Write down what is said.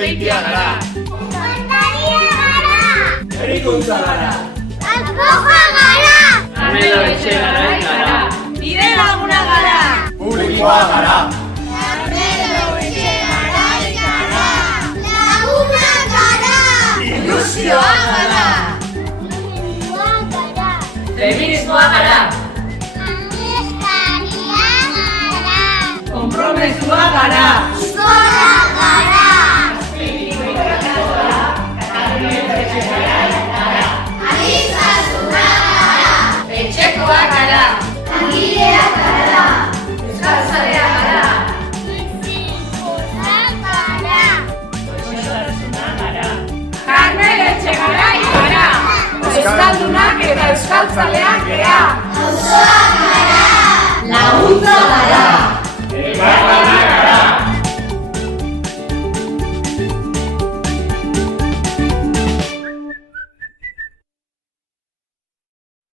Zaitia gara. Kontaria gara. Erikuntza gara. Alfoja gara. Armelo etxe gara. Bide laguna gara. Publikoa gara. Armelo etxe gara. Laguna gara. Ilusioa gara. Ilusioa gara. Feminismoa gara. Amestaria gara. Konpromesua gara.